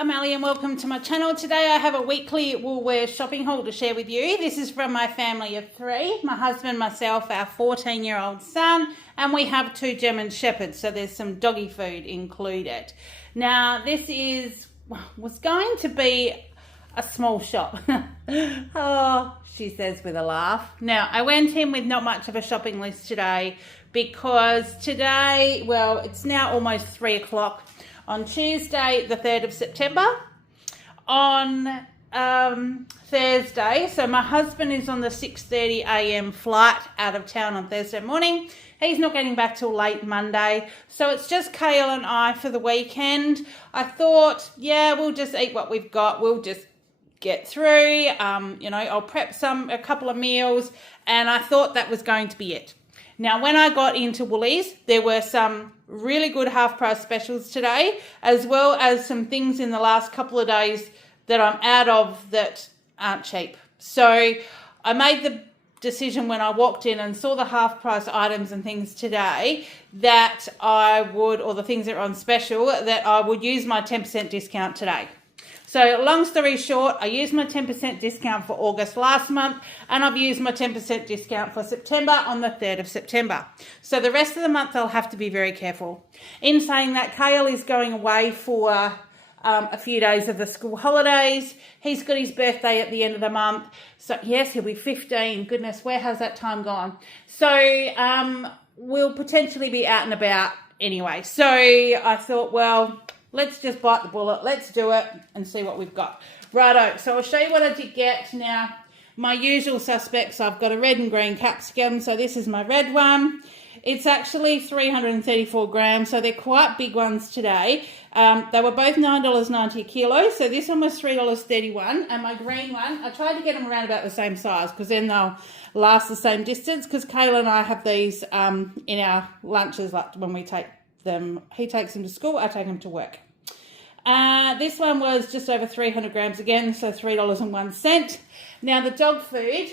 I'm Ali and welcome to my channel. Today I have a weekly Woolworths shopping haul to share with you. This is from my family of three, my husband, myself, our 14-year-old son, and we have two German Shepherds, so there's some doggy food included. Now this was going to be a small shop. Oh, she says with a laugh. Now I went in with not much of a shopping list today because today, well, it's now almost 3 o'clock. On Tuesday, the 3rd of September, on Thursday, so my husband is on the 6:30 a.m. flight out of town on Thursday morning. He's not getting back till late Monday, so it's just Kale and I for the weekend. I thought, yeah, we'll just eat what we've got. We'll just get through. I'll prep a couple of meals, and I thought that was going to be it. Now, when I got into Woolies, there were some really good half-price specials today, as well as some things in the last couple of days that I'm out of that aren't cheap. So I made the decision when I walked in and saw the half-price items and things today that I would, or the things that are on special, that I would use my 10% discount today. So long story short, I used my 10% discount for August last month, and I've used my 10% discount for September on the 3rd of September. So the rest of the month, I'll have to be very careful. In saying that, Kale is going away for a few days of the school holidays. He's got his birthday at the end of the month. So yes, he'll be 15. Goodness, where has that time gone? So we'll potentially be out and about anyway. So I thought, well, let's just bite the bullet. Let's do it and see what we've got. Righto, so I'll show you what I did get. Now, my usual suspects, I've got a red and green capsicum. So this is my red one. It's actually 334 grams, so they're quite big ones today. They were both $9.90 a kilo, so this one was $3.31. And my green one, I tried to get them around about the same size because then they'll last the same distance, because Kayla and I have these in our lunches, like when we take them. He takes them to school, I take them to work. This one was just over 300 grams again, so $3.01. Now the dog food,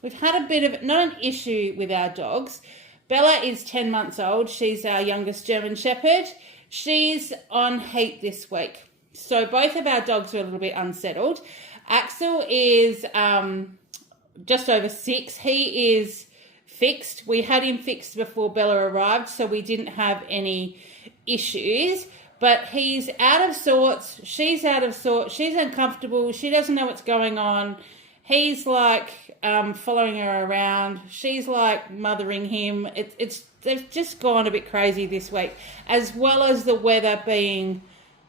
we've had a bit of, not an issue with our dogs. Bella is 10 months old. She's our youngest German Shepherd. She's on heat this week. So both of our dogs are a little bit unsettled. Axel is just over 6. He is fixed. We had him fixed before Bella arrived, so we didn't have any issues. But he's out of sorts. She's out of sorts. She's uncomfortable. She doesn't know what's going on. He's like following her around. She's like mothering him. They've just gone a bit crazy this week, as well as the weather being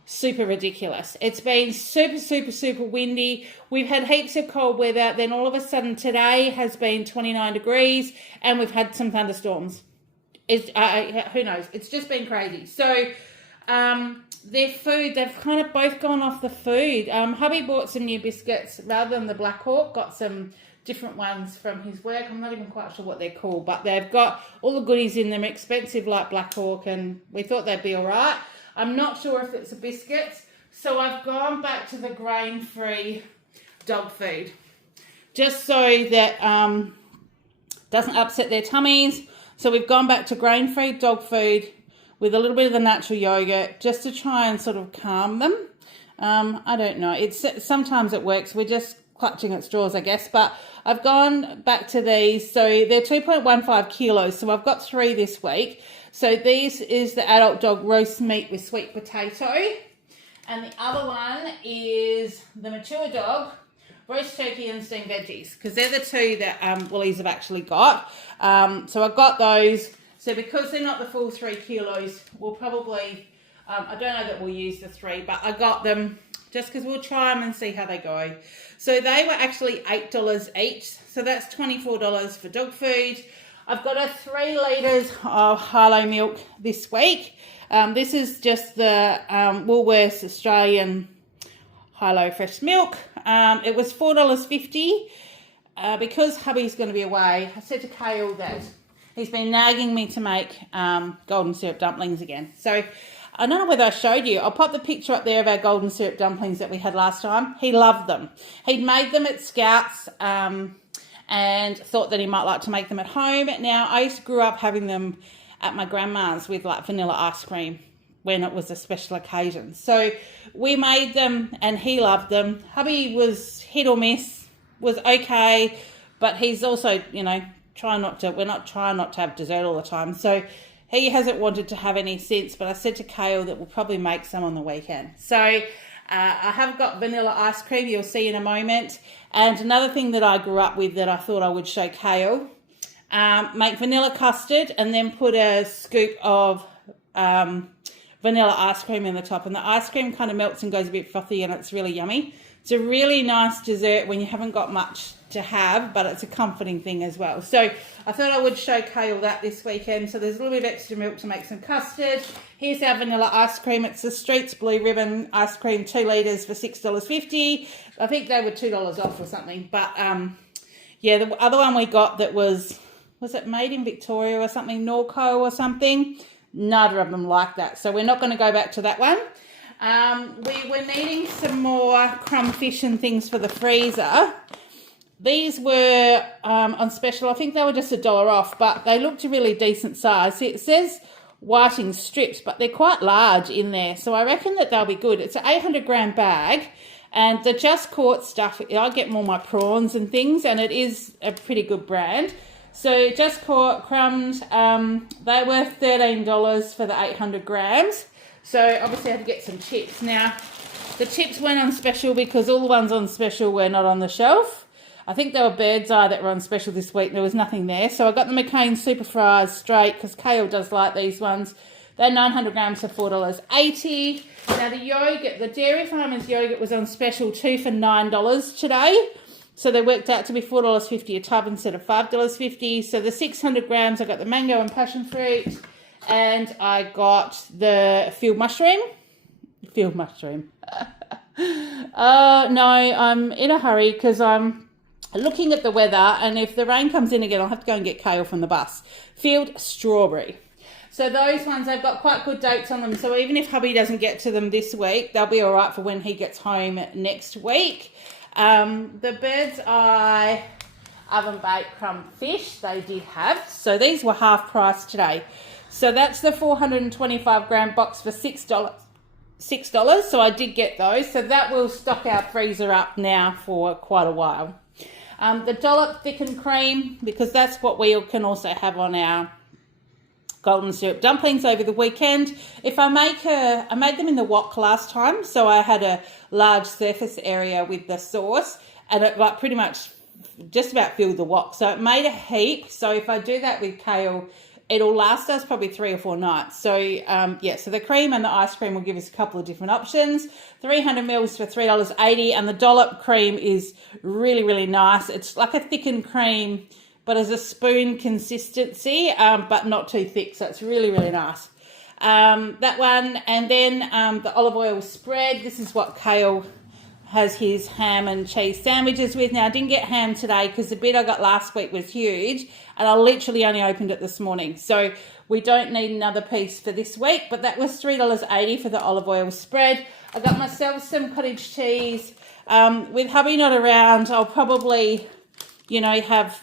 super ridiculous. It's been super, super, super windy. We've had heaps of cold weather. Then all of a sudden today has been 29 degrees and we've had some thunderstorms. Who knows? It's just been crazy. So their food, they've kind of both gone off the food. Hubby bought some new biscuits rather than the Black Hawk. Got some different ones from his work. I'm not even quite sure what they're called, but they've got all the goodies in them, expensive like Black Hawk, and we thought they'd be all right. I'm not sure if it's a biscuit, so I've gone back to the grain-free dog food, just so that doesn't upset their tummies. So we've gone back to grain-free dog food with a little bit of the natural yogurt, just to try and sort of calm them. I don't know. Sometimes it works. We're just clutching at straws, I guess. But I've gone back to these. So they're 2.15 kilos. So I've got 3 this week. So this is the adult dog roast meat with sweet potato. And the other one is the mature dog roast turkey and steamed veggies, because they're the two that Woolies have actually got. So I've got those. So because they're not the full 3 kilos, we'll probably, I don't know that we'll use the 3, but I got them just because we'll try them and see how they go. So they were actually $8 each. So that's $24 for dog food. I've got a 3 litres of Harlow milk this week. This is just the Woolworths Australian Harlow fresh milk. It was $4.50. Because hubby's going to be away, I said to Kale that he's been nagging me to make golden syrup dumplings again. So I don't know whether I showed you. I'll pop the picture up there of our golden syrup dumplings that we had last time. He loved them. He'd made them at Scouts and thought that he might like to make them at home. Now, I grew up having them at my grandma's with like vanilla ice cream when it was a special occasion. So we made them and he loved them. Hubby was hit or miss, was okay, but he's also, you know, we're not trying not to have dessert all the time. So he hasn't wanted to have any since, but I said to Kale that we'll probably make some on the weekend. So I have got vanilla ice cream, you'll see in a moment. And another thing that I grew up with that I thought I would show Kale, make vanilla custard and then put a scoop of vanilla ice cream in the top. And the ice cream kind of melts and goes a bit frothy and it's really yummy. It's a really nice dessert when you haven't got much to have, but it's a comforting thing as well. So I thought I would show Kale that this weekend. So there's a little bit of extra milk to make some custard. Here's our vanilla ice cream. It's the Streets Blue Ribbon ice cream, 2 litres for $6.50. I think they were $2 off or something. But yeah, the other one we got that was it made in Victoria or something, Norco or something? Neither of them like that. So we're not going to go back to that one. We were needing some more crumb fish and things for the freezer. These were on special. I think they were just $1 off, but they looked a really decent size. It says whiting strips, but they're quite large in there. So I reckon that they'll be good. It's an 800-gram bag, and the Just Caught stuff, I get more my prawns and things, and it is a pretty good brand. So Just Caught crumbs, they were $13 for the 800 grams. So obviously I had to get some chips. Now, the chips weren't on special because all the ones on special were not on the shelf. I think they were Bird's Eye that were on special this week. There was nothing there. So I got the McCain Super Fries straight because Kale does like these ones. They're 900 grams for $4.80. Now the yogurt, the Dairy Farmers yogurt was on special 2 for $9 today. So they worked out to be $4.50 a tub instead of $5.50. So the 600 grams, I got the mango and passion fruit. And I got the field mushroom. Field mushroom. No, I'm in a hurry because I'm looking at the weather, and if the rain comes in again, I'll have to go and get kale from the bus. Field strawberry. So those ones, they've got quite good dates on them. So even if hubby doesn't get to them this week, they'll be all right for when he gets home next week. The Bird's Eye oven baked crumb fish they did have. So these were half price today. So that's the 425 gram box for $6. So I did get those. So that will stock our freezer up now for quite a while. The dollop thickened cream, because that's what we can also have on our golden syrup dumplings over the weekend. If I made them in the wok last time, so I had a large surface area with the sauce, and it like pretty much just about filled the wok. So it made a heap. So if I do that with kale, it'll last us probably 3 or 4 nights. So, yeah, so the cream and the ice cream will give us a couple of different options. 300 mils for $3.80, and the dollop cream is really, really nice. It's like a thickened cream, but as a spoon consistency, but not too thick. So it's really, really nice. That one, and then the olive oil spread. This is what Kale has his ham and cheese sandwiches with. Now, I didn't get ham today because the bit I got last week was huge, and I literally only opened it this morning. So we don't need another piece for this week, but that was $3.80 for the olive oil spread. I got myself some cottage cheese. With hubby not around, I'll probably, you know, have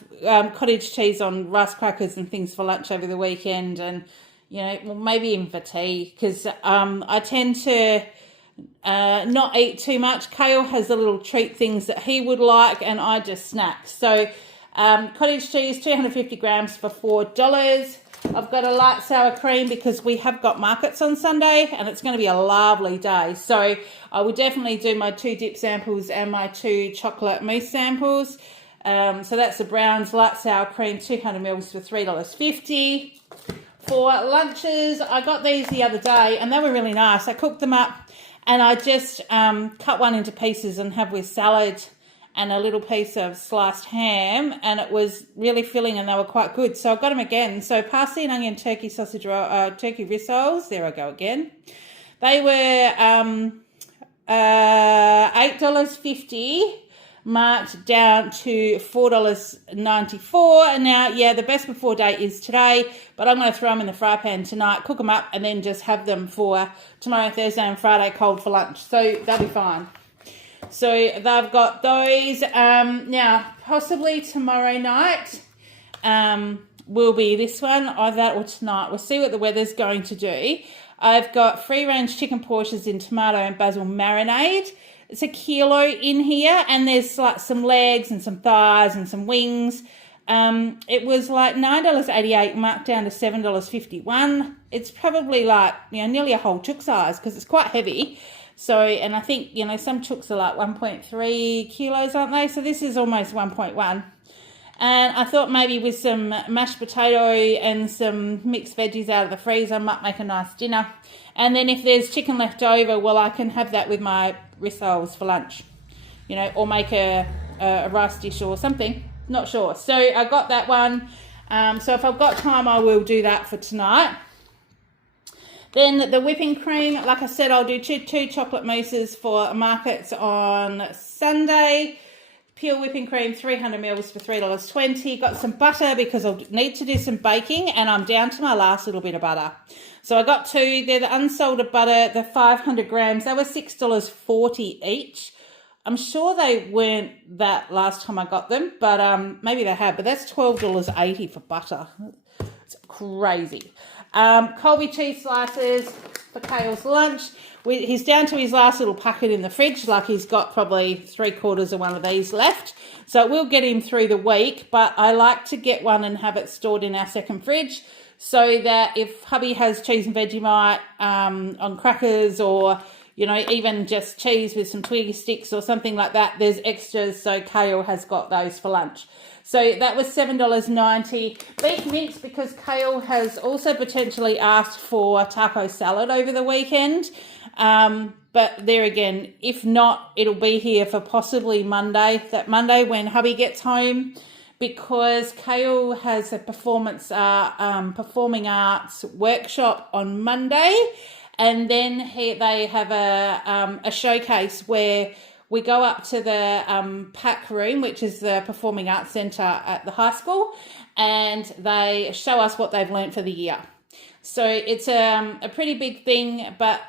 cottage cheese on rice crackers and things for lunch over the weekend, and, you know, well, maybe even for tea, because I tend to not eat too much. Kale has the little treat things that he would like, and I just snack. So cottage cheese, 250 grams for $4. I've got a light sour cream because we have got markets on Sunday and it's going to be a lovely day. So I will definitely do my 2 dip samples and my 2 chocolate mousse samples. So that's the Brown's light sour cream, 200 mils for $3.50. For lunches, I got these the other day and they were really nice. I cooked them up and I just cut one into pieces and have with salad and a little piece of sliced ham, and it was really filling and they were quite good. So I got them again. So parsley and onion turkey sausage turkey rissoles, there I go again. They were $8.50, marked down to $4.94. And now, yeah, the best before date is today, but I'm going to throw them in the fry pan tonight, cook them up, and then just have them for tomorrow, Thursday and Friday cold for lunch. So they'll be fine. So they've got those. Now, possibly tomorrow night will be this one, either that or tonight. We'll see what the weather's going to do. I've got free-range chicken portions in tomato and basil marinade. It's a kilo in here, and there's like some legs and some thighs and some wings. It was like $9.88, marked down to $7.51. It's probably like, nearly a whole chook size because it's quite heavy. So, and I think, some chooks are like 1.3 kilos, aren't they? So this is almost 1.1. And I thought maybe with some mashed potato and some mixed veggies out of the freezer, I might make a nice dinner. And then if there's chicken left over, well, I can have that with my rissoles for lunch, or make a rice dish or something. Not sure. So I got that one. So if I've got time, I will do that for tonight. Then the whipping cream, like I said, I'll do two chocolate mousses for markets on Sunday. Pure whipping cream, 300 mils for $3.20. Got some butter because I'll need to do some baking, and I'm down to my last little bit of butter. So I got two. They're the unsalted butter, the 500 grams. They were $6.40 each. I'm sure they weren't that last time I got them, but maybe they have. But that's $12.80 for butter. It's crazy. Colby cheese slices for Kale's lunch. He's down to his last little packet in the fridge, like he's got probably 3/4 of one of these left. So it will get him through the week, but I like to get one and have it stored in our second fridge so that if hubby has cheese and Vegemite on crackers, or, even just cheese with some Twiggy sticks or something like that, there's extras, so Kale has got those for lunch. So that was $7.90. Beef mince, because Kale has also potentially asked for taco salad over the weekend. But there again, if not, it'll be here for possibly Monday, that Monday when hubby gets home, because Kale has a performing arts workshop on Monday, and then they have a showcase where we go up to the pack room, which is the Performing Arts Centre at the high school, and they show us what they've learnt for the year. So it's a pretty big thing, but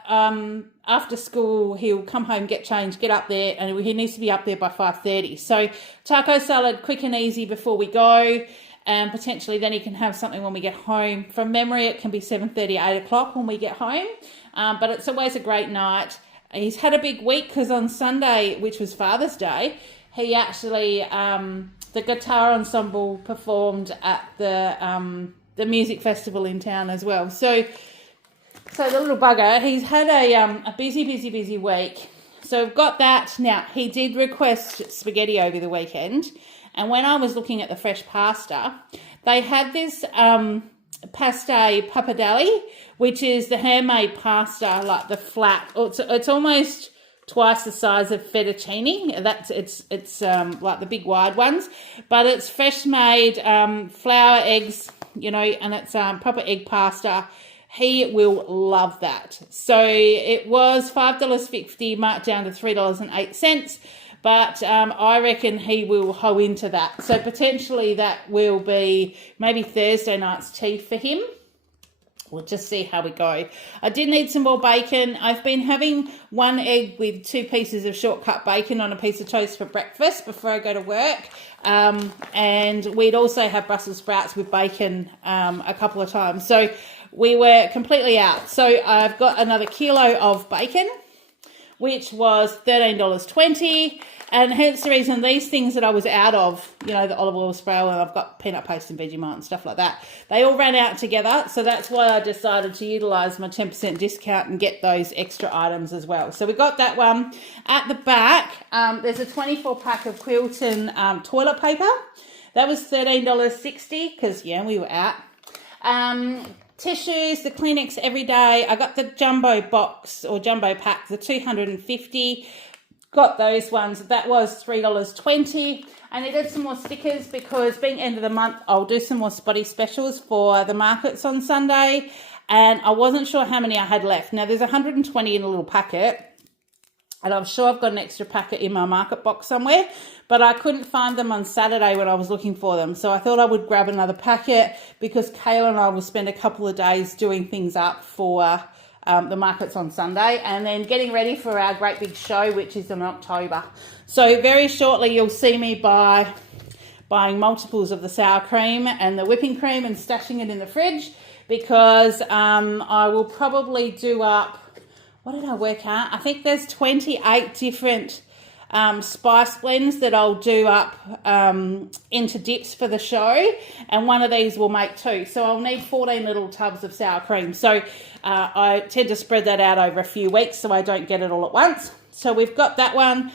after school, he'll come home, get changed, get up there, and he needs to be up there by 5:30. So taco salad, quick and easy before we go, and potentially then he can have something when we get home. From memory, it can be 7:30, 8 o'clock when we get home, but it's always a great night. He's had a big week because on Sunday, which was Father's Day, he actually, the guitar ensemble performed at the music festival in town as well. So the little bugger, he's had a busy week. So we've got that. Now, he did request spaghetti over the weekend. And when I was looking at the fresh pasta, they had this pasta pappardelle, which is the handmade pasta, like the flat. It's almost twice the size of fettuccine. It's like the big wide ones, but it's fresh made, flour, eggs, and it's proper egg pasta. He will love that. So it was $5.50, marked down to $3.08. But I reckon he will hoe into that. So potentially that will be maybe Thursday night's tea for him. We'll just see how we go. I did need some more bacon. I've been having one egg with 2 pieces of shortcut bacon on a piece of toast for breakfast before I go to work. And we'd also have Brussels sprouts with bacon a couple of times. So we were completely out. So I've got another kilo of bacon, which was $13.20. And hence the reason these things that I was out of, the olive oil spray, and I've got peanut paste and Vegemite and stuff like that, they all ran out together. So that's why I decided to utilise my 10% discount and get those extra items as well. So we got that one. At the back, there's a 24 pack of Quilton toilet paper. That was $13.60 because, we were out. Tissues, the Kleenex Everyday. I got the jumbo box or jumbo pack, the 250. Got those ones. That was $3.20. I needed some more stickers because being end of the month, I'll do some more spotty specials for the markets on Sunday. And I wasn't sure how many I had left. Now, there's 120 in a little packet. And I'm sure I've got an extra packet in my market box somewhere. But I couldn't find them on Saturday when I was looking for them. So I thought I would grab another packet because Kayla and I will spend a couple of days doing things up for the markets on Sunday, and then getting ready for our great big show, which is in October. So very shortly you'll see me buying multiples of the sour cream and the whipping cream and stashing it in the fridge, because I will probably do up, what did I work out? I think there's 28 different spice blends that I'll do up into dips for the show, and one of these will make 2. So I'll need 14 little tubs of sour cream. So I tend to spread that out over a few weeks so I don't get it all at once. So we've got that one.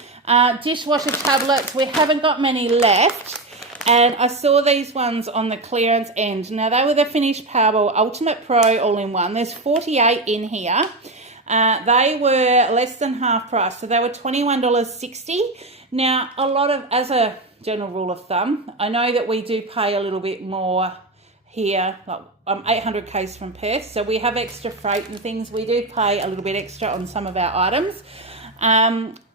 Dishwasher tablets, we haven't got many left, and I saw these ones on the clearance end. Now they were the Finish Powerball Ultimate Pro all-in-one. There's 48 in here. They were less than half price, so they were $21.60. Now, a lot of, as a general rule of thumb, I know that we do pay a little bit more here. Like, 800 k's from Perth, so we have extra freight and things. We do pay a little bit extra on some of our items.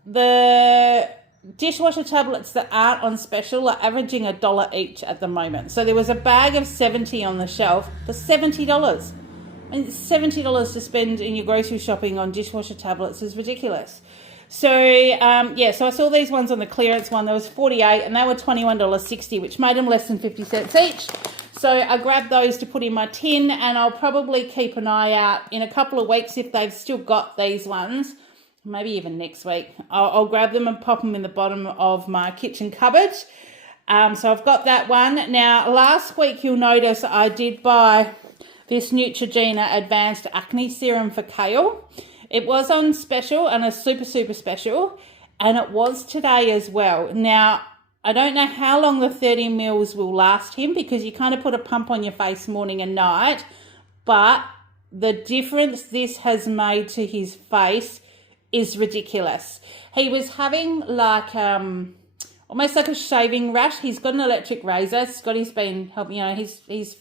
The dishwasher tablets that aren't on special are averaging $1 each at the moment. So there was a bag of 70 on the shelf for $70. And $70 to spend in your grocery shopping on dishwasher tablets is ridiculous. So, so I saw these ones on the clearance one. There was 48 and they were $21.60, which made them less than 50 cents each. So I grabbed those to put in my tin, and I'll probably keep an eye out in a couple of weeks if they've still got these ones. Maybe even next week. I'll grab them and pop them in the bottom of my kitchen cupboard. So I've got that one. Now, last week you'll notice I did buy this Neutrogena Advanced Acne Serum for Kale. It was on special, and a super special, and it was today as well. Now, I don't know how long the 30 mils will last him, because you kind of put a pump on your face morning and night, but the difference this has made to his face is ridiculous. He was having like almost like a shaving rash. He's got an electric razor. Scotty's been helping, he's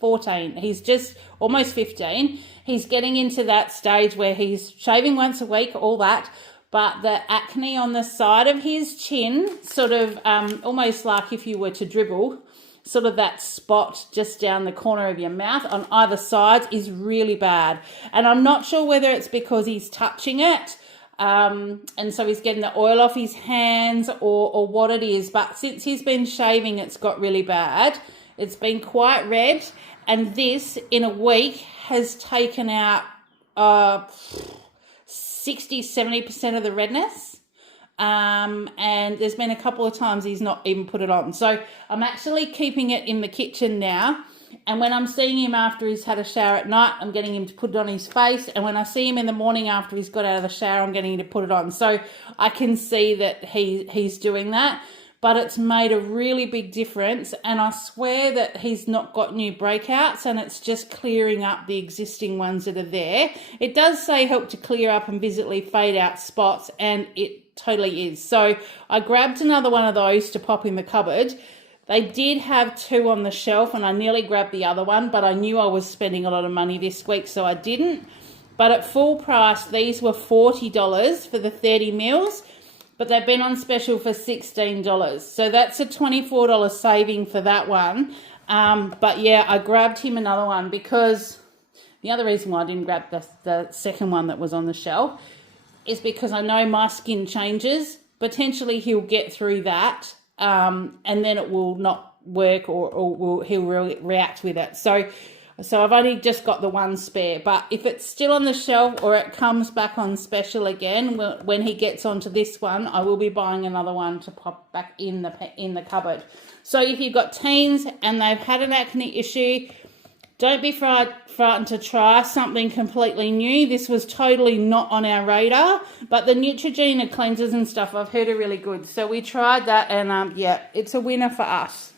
14. He's just almost 15. He's getting into that stage where he's shaving once a week, all that. But the acne on the side of his chin, sort of almost like if you were to dribble, sort of that spot just down the corner of your mouth on either side is really bad. And I'm not sure whether it's because he's touching it, and so he's getting the oil off his hands, or what it is. But since he's been shaving, it's got really bad. It's been quite red, and this in a week has taken out 60-70% of the redness, and there's been a couple of times he's not even put it on. So I'm actually keeping it in the kitchen now, and when I'm seeing him after he's had a shower at night, I'm getting him to put it on his face, and when I see him in the morning after he's got out of the shower, I'm getting him to put it on. So I can see that he's doing that, but it's made a really big difference, and I swear that he's not got new breakouts, and it's just clearing up the existing ones that are there. It does say help to clear up and visibly fade out spots, and it totally is. So I grabbed another one of those to pop in the cupboard. They did have 2 on the shelf, and I nearly grabbed the other one, but I knew I was spending a lot of money this week, so I didn't. But at full price, these were $40 for the 30 mils, but they've been on special for $16. So that's a $24 saving for that one. But yeah, I grabbed him another one because the other reason why I didn't grab the second one that was on the shelf is because I know my skin changes. Potentially he'll get through that, and then it will not work, or he'll react with it. So I've only just got the one spare, but if it's still on the shelf or it comes back on special again, when he gets onto this one, I will be buying another one to pop back in the cupboard. So if you've got teens and they've had an acne issue, don't be frightened to try something completely new. This was totally not on our radar, but the Neutrogena cleansers and stuff I've heard are really good. So we tried that, and yeah, it's a winner for us.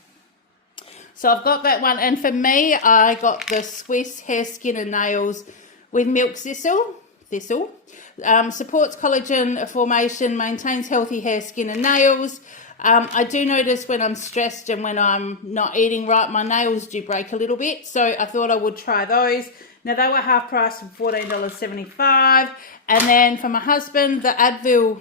So I've got that one, and for me, I got the Swiss Hair, Skin and Nails with milk thistle. Supports collagen formation, maintains healthy hair, skin and nails. I do notice when I'm stressed and when I'm not eating right, my nails do break a little bit. So I thought I would try those. Now they were half price for $14.75. And then for my husband, the Advil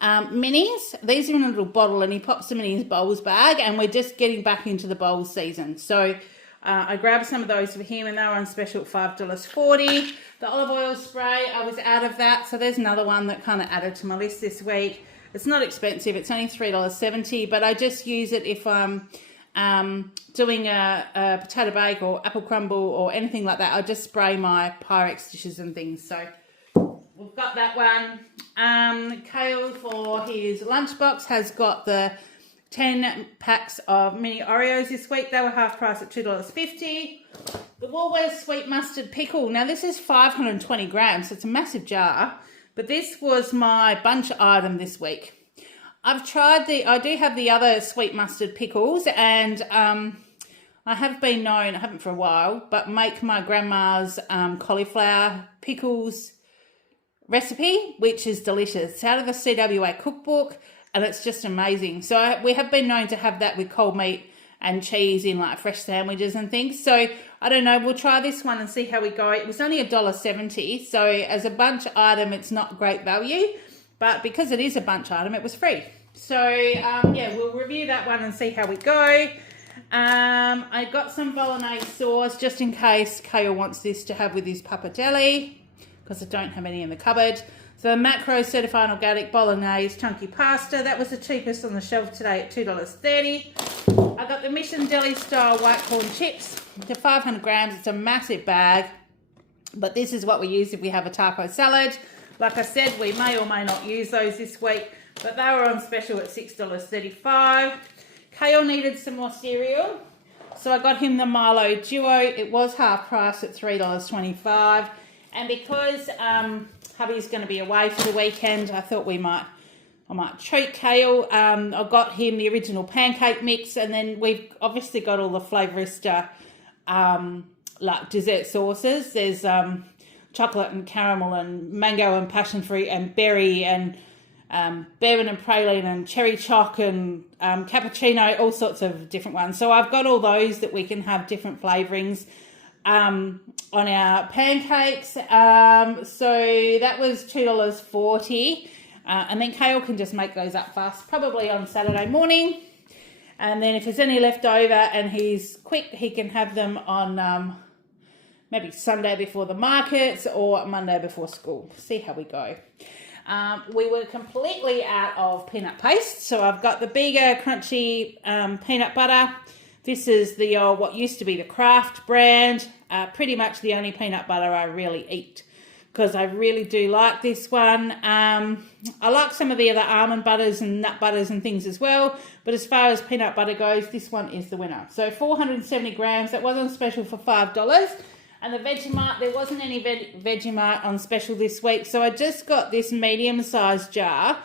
minis. These are in a little bottle, and he pops them in his bowls bag, and we're just getting back into the bowls season. So I grabbed some of those for him, and they were on special at $5.40. The olive oil spray, I was out of that. So there's another one that kind of added to my list this week. It's not expensive. It's only $3.70, but I just use it if I'm doing a potato bake or apple crumble or anything like that, I just spray my Pyrex dishes and things. So we've got that one. Kale for his lunchbox has got the 10 packs of mini Oreos this week. They were half price at $2.50. The Woolworths sweet mustard pickle. Now this is 520 grams, so it's a massive jar. But this was my bunch item this week. I've tried I do have the other sweet mustard pickles, and I have been known, I haven't for a while, but make my grandma's cauliflower pickles recipe, which is delicious. It's out of the CWA cookbook, and it's just amazing. So we have been known to have that with cold meat and cheese in like fresh sandwiches and things. So I don't know, we'll try this one and see how we go. It was only $1.70, so as a bunch item, it's not great value. But because it is a bunch item, it was free. So, yeah, we'll review that one and see how we go. I got some bolognese sauce just in case Kale wants this to have with his pappardelle, because I don't have any in the cupboard. So the Macro Certified Organic Bolognese Chunky Pasta. That was the cheapest on the shelf today at $2.30. I got the Mission Deli Style White Corn Chips. To 500 grams. It's a massive bag. But this is what we use if we have a taco salad. Like I said, we may or may not use those this week, but they were on special at $6.35. Kale needed some more cereal, so I got him the Milo Duo. It was half price at $3.25. And because hubby's going to be away for the weekend, I thought I might treat Kale. I got him the original pancake mix, and then we've obviously got all the Flavourista like dessert sauces. There's chocolate and caramel and mango and passion fruit and berry and bourbon and praline and cherry choc and cappuccino, all sorts of different ones. So I've got all those that we can have different flavourings on our pancakes. So that was $2.40. And then Kale can just make those up fast, probably on Saturday morning. And then if there's any left over and he's quick, he can have them on maybe Sunday before the markets or Monday before school. See how we go. We were completely out of peanut paste, so I've got the bigger crunchy peanut butter. This is the what used to be the Kraft brand. Pretty much the only peanut butter I really eat, because I really do like this one. I like some of the other almond butters and nut butters and things as well, but as far as peanut butter goes, this one is the winner. So 470 grams, that was on special for $5. And the Vegemite, there wasn't any Vegemite on special this week, so I just got this medium-sized jar.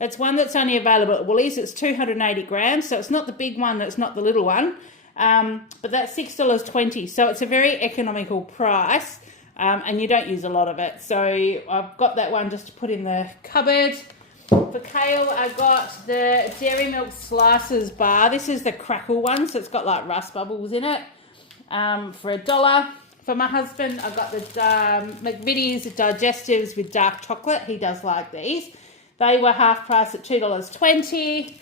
It's one that's only available at Woolies. It's 280 grams, so it's not the big one, it's not the little one, but that's $6.20, so it's a very economical price, and you don't use a lot of it. So I've got that one just to put in the cupboard. For Kale, I got the Dairy Milk Slices bar. This is the crackle one, so it's got like rust bubbles in it, for $1. For my husband, I got the McVitie's digestives with dark chocolate. He does like these. They were half price at $2.20.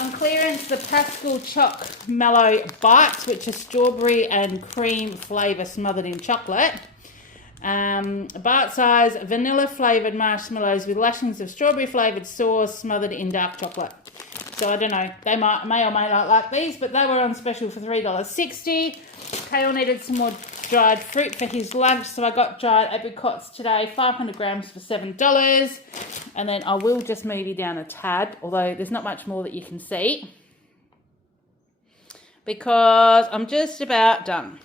On clearance, the Pascal Choc Mellow Bites, which are strawberry and cream flavour smothered in chocolate. Bite-size vanilla-flavoured marshmallows with lashings of strawberry-flavoured sauce smothered in dark chocolate. So I don't know, they may or may not like these, but they were on special for $3.60. Kale needed some more dried fruit for his lunch, so I got dried apricots today, 500 grams for $7. And then I will just move you down a tad, although there's not much more that you can see, because I'm just about done.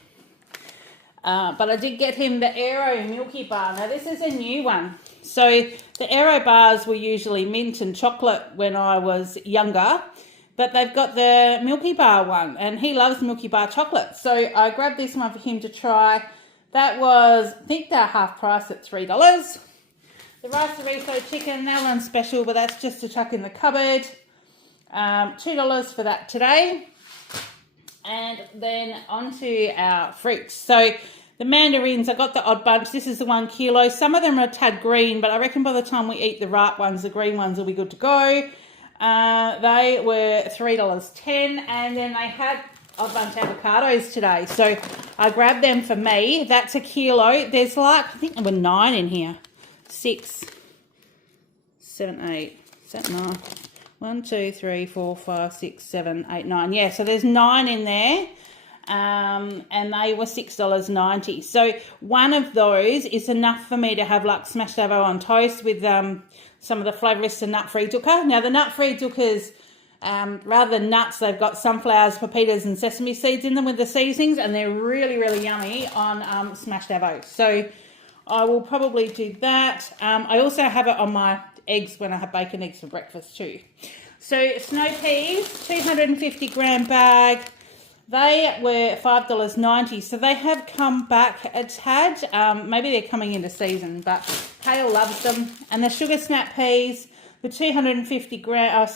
But I did get him the Aero Milky Bar. Now this is a new one. So the Aero bars were usually mint and chocolate when I was younger, but they've got the Milky Bar one, and he loves Milky Bar chocolate. So I grabbed this one for him to try. That was, I think they're half price at $3. The Rice chicken, they were on special, but that's just to chuck in the cupboard. $2 for that today. And then onto our fruits. So the mandarins, I got the odd bunch. This is the 1 kilo. Some of them are a tad green, but I reckon by the time we eat the ripe ones, the green ones will be good to go. They were $3.10, and then they had a bunch of avocados today. So I grabbed them for me. That's a kilo. There's like, I think there were 9 in here. 6, 7, 8, is that 9? 1, 2, 3, 4, 5, 6, 7, 8, 9. Yeah, so there's 9 in there. And they were $6.90. So one of those is enough for me to have like smashed avo on toast with some of the Flavourista nut-free dukkha. Now the nut-free dukkha's, rather than nuts, they've got sunflowers, pepitas and sesame seeds in them with the seasonings, and they're really, really yummy on smashed avo. So I will probably do that. I also have it on my eggs when I have bacon eggs for breakfast too. So snow peas, 250 gram bag. They were $5.90, so they have come back a tad. Maybe they're coming into season, but Kale loves them. And the sugar snap peas, the 150 grams,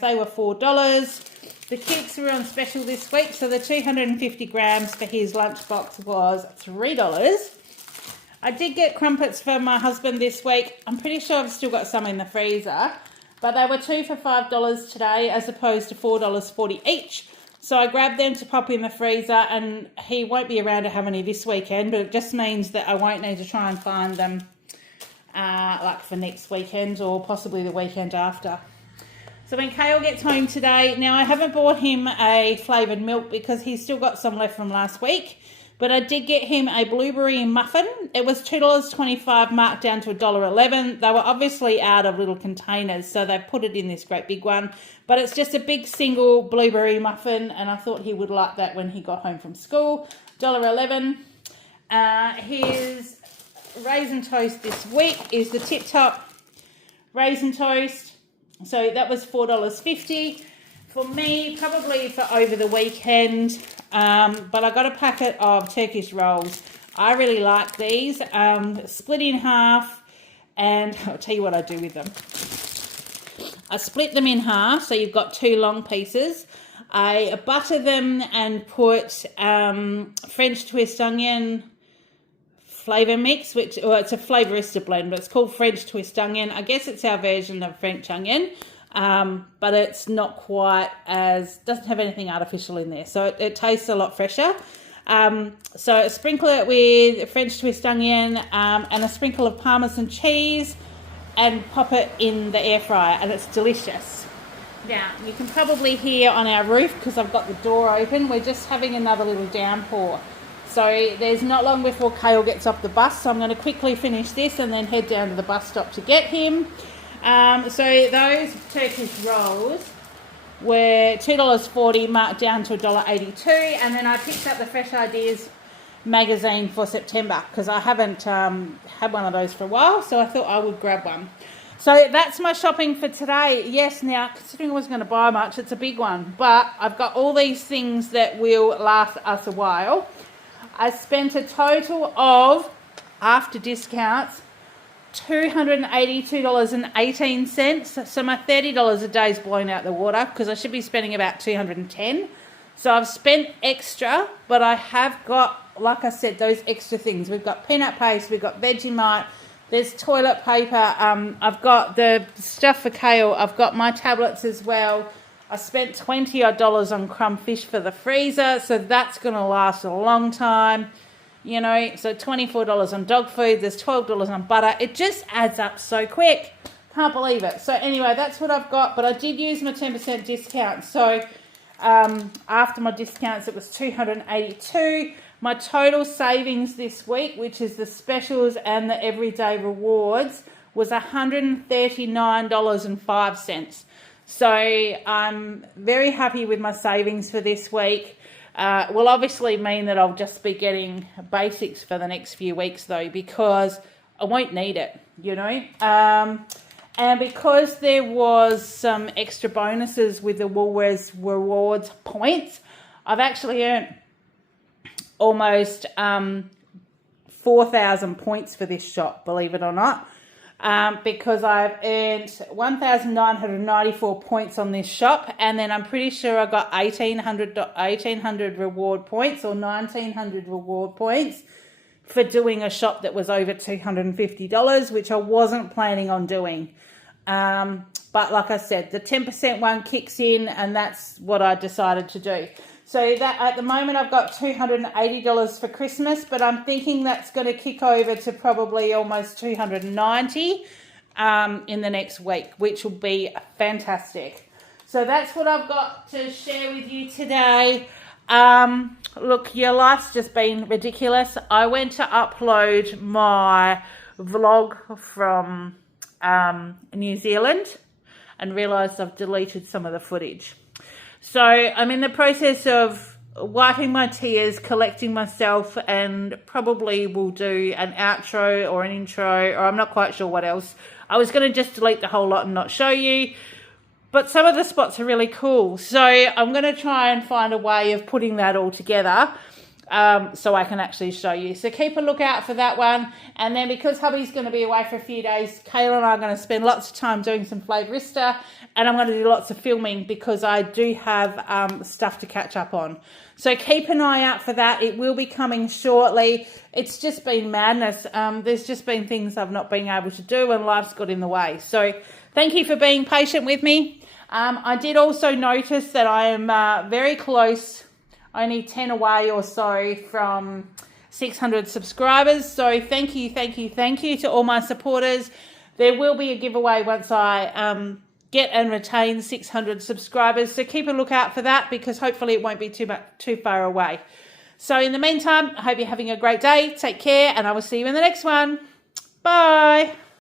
they were $4. The kids were on special this week, so the 250 grams for his lunchbox was $3. I did get crumpets for my husband this week. I'm pretty sure I've still got some in the freezer, but they were 2 for $5 today as opposed to $4.40 each. So I grabbed them to pop in the freezer, and he won't be around to have any this weekend, but it just means that I won't need to try and find them like for next weekend or possibly the weekend after. So when Kale gets home today, now I haven't bought him a flavoured milk because he's still got some left from last week, but I did get him a blueberry muffin. It was $2.25 marked down to $1.11. They were obviously out of little containers, so they put it in this great big one. But it's just a big single blueberry muffin, and I thought he would like that when he got home from school. $1.11. His raisin toast this week is the Tip Top raisin toast. So that was $4.50. For me, probably for over the weekend, but I got a packet of Turkish rolls. I really like these, split in half, and I'll tell you what I do with them. I split them in half, so you've got 2 long pieces. I butter them and put French twist onion flavour mix, it's a Flavourista blend, but it's called French twist onion. I guess it's our version of French onion. But it's not quite doesn't have anything artificial in there, so it tastes a lot fresher. So I sprinkle it with French twist onion and a sprinkle of Parmesan cheese and pop it in the air fryer, and it's delicious. Now you can probably hear on our roof, because I've got the door open, we're just having another little downpour. So there's not long before Kale gets off the bus, so I'm going to quickly finish this and then head down to the bus stop to get him. So those Turkish rolls were $2.40 marked down to $1.82, and then I picked up the Fresh Ideas magazine for September because I haven't had one of those for a while, so I thought I would grab one. So that's my shopping for today. Yes, now considering I wasn't going to buy much, it's a big one, but I've got all these things that will last us a while. I spent a total of, after discounts, $282.18. So my $30 a day is blown out the water because I should be spending about $210. So I've spent extra, but I have got, like I said, those extra things. We've got peanut paste, we've got Vegemite, there's toilet paper, I've got the stuff for Kale, I've got my tablets as well. I spent $20 odd on crumb fish for the freezer, so that's going to last a long time. You know, so $24 on dog food, there's $12 on butter. It just adds up so quick. Can't believe it. So anyway, that's what I've got, but I did use my 10% discount. So after my discounts, it was $282. My total savings this week, which is the specials and the everyday rewards, was $139.05. So I'm very happy with my savings for this week. Will obviously mean that I'll just be getting basics for the next few weeks though, because I won't need it, you know. And because there was some extra bonuses with the Woolworths rewards points, I've actually earned almost 4,000 points for this shop, believe it or not. Because I've earned 1,994 points on this shop, and then I'm pretty sure I got 1,800 reward points or 1,900 reward points for doing a shop that was over $250, which I wasn't planning on doing. But like I said, the 10% one kicks in, and that's what I decided to do. So that at the moment I've got $280 for Christmas, but I'm thinking that's going to kick over to probably almost $290 in the next week, which will be fantastic. So that's what I've got to share with you today. Look, your life's just been ridiculous. I went to upload my vlog from New Zealand and realised I've deleted some of the footage. So I'm in the process of wiping my tears, collecting myself, and probably will do an outro or an intro, or I'm not quite sure what else. I was going to just delete the whole lot and not show you, but some of the spots are really cool. So I'm going to try and find a way of putting that all together so I can actually show you. So keep a lookout for that one. And then because hubby's going to be away for a few days, Kayla and I are going to spend lots of time doing some Flavourista, and I'm going to do lots of filming because I do have stuff to catch up on. So keep an eye out for that. It will be coming shortly. It's just been madness. There's just been things I've not been able to do, and life's got in the way. So thank you for being patient with me. I did also notice that I am very close, only 10 away or so from 600 subscribers. So thank you to all my supporters. There will be a giveaway once I get and retain 600 subscribers. So keep a lookout for that, because hopefully it won't be too far away. So in the meantime, I hope you're having a great day. Take care, and I will see you in the next one. Bye.